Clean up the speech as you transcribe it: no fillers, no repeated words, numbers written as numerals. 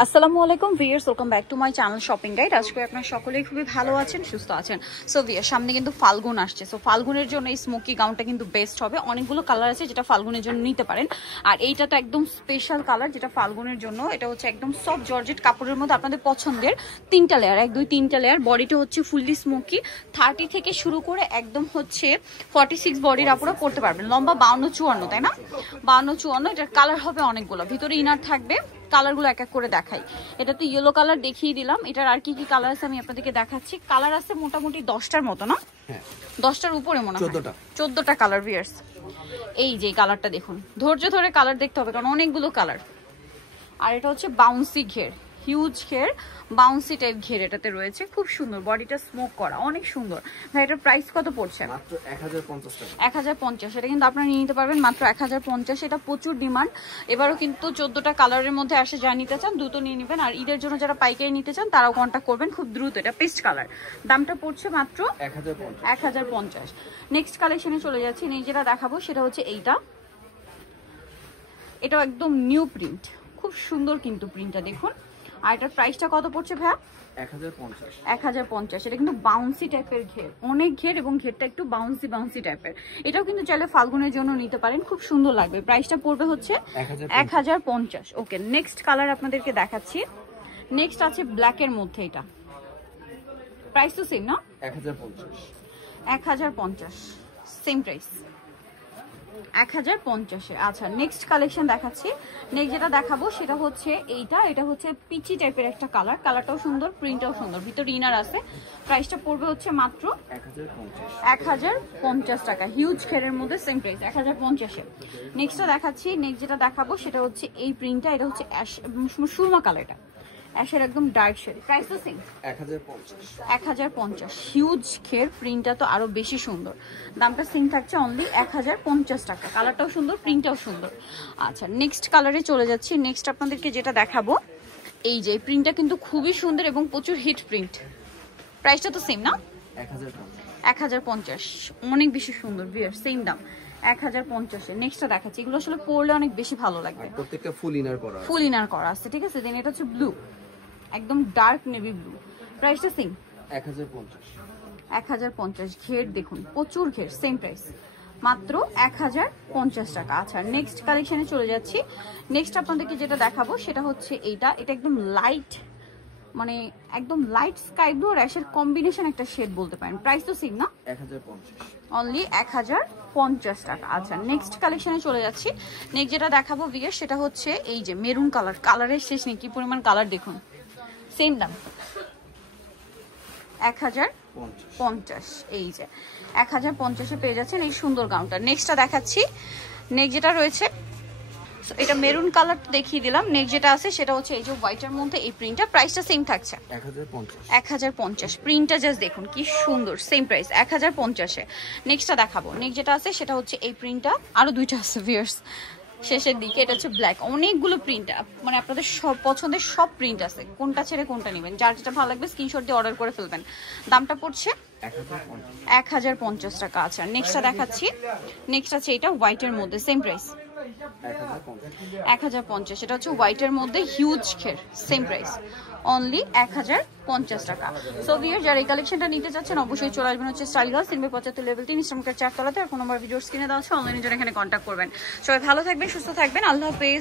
আসসালামু আলাইকুম viewers, welcome back to my channel shopping guide. আজকে আপনারা সকলেই খুবই ভালো আছেন, সুস্থ আছেন। সো ভিউয়ার্স, সামনে কিন্তু ফাল্গুন আসছে। সো ফাল্গুনের জন্য এই স্মোকি গাউনটা কিন্তু বেস্ট হবে। অনেকগুলো কালার আছে যেটা ফাল্গুনের জন্য নিতে পারেন। আর এইটা তো একদম স্পেশাল কালার যেটা ফাল্গুনের জন্য। এটা হচ্ছে একদম সফট জর্জেট কাপড়ের মধ্যে আপনাদের পছন্দের তিনটা লেয়ার, 1 2 3টা লেয়ার। বডিটা হচ্ছে ফুললি স্মোকি, 30 থেকে শুরু করে একদম হচ্ছে 46 বডির আপুরা পরতে পারবেন। লম্বা 52 54, তাই না? 52 54। এটার কালার হবে অনেকগুলো, ভিতরে ইনার থাকবে। কালারগুলো এক এক করে দেখাই। এটা তো ইয়েলো কালার দেখিয়ে দিলাম। এটার আর কি কি কালার আছে আমি আপনাদেরকে দেখাচ্ছি। কালার আছে মোটামুটি 10টার মতো, না 10টার উপরে মনে হয়, 14টা কালার ভিউয়ার্স। এই যে কালারটা দেখুন, ধৈর্য ধরে কালার দেখতে হবে কারণ অনেকগুলো কালার। আর এটা হচ্ছে বাউন্সি ঘের, হিউজ ঘের, বাউন্সি টাইপ ঘের এটাতে রয়েছে। খুব সুন্দর, বডিটা স্মোক করা, অনেক সুন্দর। ভাই এটার প্রাইস কত পড়ছে? মাত্র 1050 টাকা। 1050। এটা কিন্তু আপনারা নিয়ে নিতে পারবেন মাত্র 1050। এটা প্রচুর ডিমান্ড। এবারও কিন্তু 14টা কালারের মধ্যে আসে। যা নিতে চান দ্রুত নিয়ে নেবেন। আর ঈদের জন্য যারা পাইকারি নিতে চান তারাও কন্ট্যাক্ট করবেন খুব দ্রুত। এটা পেস্ট কালার, দামটা পড়ছে মাত্র 1050। নেক্সট কালেকশনে চলে যাচ্ছি। যেটা দেখাবো সেটা হচ্ছে এইটা। এটাও একদম নিউ প্রিন্ট, খুব সুন্দর কিন্তু প্রিন্টটা দেখুন। আর এটার প্রাইসটা কত পড়ছে ভাইয়া? 1050। এটা কিন্তু বাউন্সি টাইপের ঘের, অনেক ঘের এবং ঘেরটা একটু বাউন্সি টাইপের। এটাও কিন্তু চাইলে ফাল্গুনের জন্য নিতে পারেন, খুব সুন্দর লাগবে। প্রাইসটা পড়বে হচ্ছে 1050। ওকে, নেক্সট কালার আপনাদেরকে দেখাচ্ছি। নেক্সট আছে ব্ল্যাকের মধ্যে। এটা প্রাইস তো সেম না? 1050 সেম প্রাইস, 1050। আচ্ছা, নেক্সট কালেকশন দেখাচ্ছি। নেক্সট যেটা দেখাবো সেটা হচ্ছে এইটা। এটা হচ্ছে পিচি টাইপের একটা কালার। কালারটাও সুন্দর, প্রিন্টটাও সুন্দর, ভিতরে ইনার আছে। প্রাইসটা পড়বে হচ্ছে মাত্র 1050 টাকা। হিউজ ঘেরের মধ্যে সেম প্রাইস 1050-এ। নেক্সটটা দেখাচ্ছি। নেক্সট যেটা দেখাবো সেটা হচ্ছে এই প্রিন্টটা। এটা হচ্ছে অ্যাশ সুরমা কালার, এটা অ্যাশের একদম ডার্ক শেড। প্রাইস তো সেম 1050। হিউজ ঘের, প্রিন্টটা তো আরো বেশি সুন্দর। দামটা সেম থাকছে অনলি 1050 টাকা। কালারটাও সুন্দর, প্রিন্টটাও সুন্দর। আচ্ছা, নেক্সট কালারে চলে যাচ্ছি। নেক্সট আপনাদেরকে যেটা দেখাবো, এই যে প্রিন্টটা কিন্তু খুবই সুন্দর এবং প্রচুর হিট প্রিন্ট। প্রাইসটা তো সেম না? 1050। অনেক বেশি সুন্দর ভিউয়ার, সেম দাম 1050-এ। নেক্সটটা দেখাচ্ছি। এগুলো আসলে পরলে অনেক বেশি ভালো লাগবে। প্রত্যেকটা ফুল ইনার করা আছে, ঠিক আছে। দেন এটা হচ্ছে ব্লু, একদম ডার্ক নেভি ব্লু। প্রাইসটা সেম 1050। ঘের দেখুন, প্রচুর ঘের, সেম প্রাইস মাত্র 1050 টাকা। আচ্ছা, নেক্সট কালেকশনে চলে যাচ্ছি। নেক্সট আপনাদেরকে যেটা দেখাবো সেটা হচ্ছে এইটা। এটা একদম লাইট, মানে একদম লাইট স্কাই ব্লু আর অ্যাশের কম্বিনেশন একটা শেড বলতে পারেন। প্রাইস তো সেম না? 1050 অনলি 1050 টাকা। আচ্ছা, নেক্সট কালেকশনে চলে যাচ্ছি। নেক্সট যেটা দেখাবো ভিউয়ার সেটা হচ্ছে এই যে মেরুন কালার। কালারের শেষ নেই, কি পরিমাণ কালার দেখুন। সেম দাম 1050। এই যে 1050-এ পেয়ে যাচ্ছেন এই সুন্দর গাউনটা। নেক্সটটা দেখাচ্ছি। নেক্সট যেটা রয়েছে এটা মেরুন কালার দেখিয়ে দিলাম। নেক্সট যেটা আছে সেটা হচ্ছে এই যে হোয়াইটের মধ্যে এই প্রিন্টটা। প্রাইসটা সেম থাকছে 1050। প্রিন্টটা জাস্ট দেখুন কি সুন্দর, সেম প্রাইস 1050-এ। নেক্সটটা দেখাবো। নেক্সট যেটা আছে সেটা হচ্ছে এই প্রিন্টটা। আরো দুইটা আছে ভিউয়ার্স শেষের দিকে। এটা হচ্ছে ব্ল্যাক। অনেকগুলো প্রিন্ট, মানে আপনাদের সব পছন্দের সব প্রিন্ট আছে। কোনটা ছেড়ে কোনটা নেবেন, যার যেটা ভালো লাগবে স্ক্রিনশট দিয়ে অর্ডার করে ফেলবেন। দামটা পড়ছে 1050 টাকা। আচ্ছা, নেক্সটটা দেখাচ্ছি। নেক্সট আছে এটা হোয়াইটের মধ্যে, সেম প্রাইস 1050। এটা হচ্ছে হোয়াইটের মধ্যে হিউজ ঘের, সেম প্রাইস অনলি 1050 টাকা। সো ভিউয়ার, যারা এই কালেকশনটা নিতে চাচ্ছেন অবশ্যই চলে আসবেন হচ্ছে স্টাইল গার্লস 375 লেভেল 3 ইস্টার্ন 4 তলাতে। আর কোন নম্বর ভিডিওর স্ক্রিনে দেওয়া আছে, অনলাইনে যারা এখানে কন্ট্যাক্ট করবেন। সবাই ভালো থাকবেন, সুস্থ থাকবেন, আল্লাহ হাফেজ।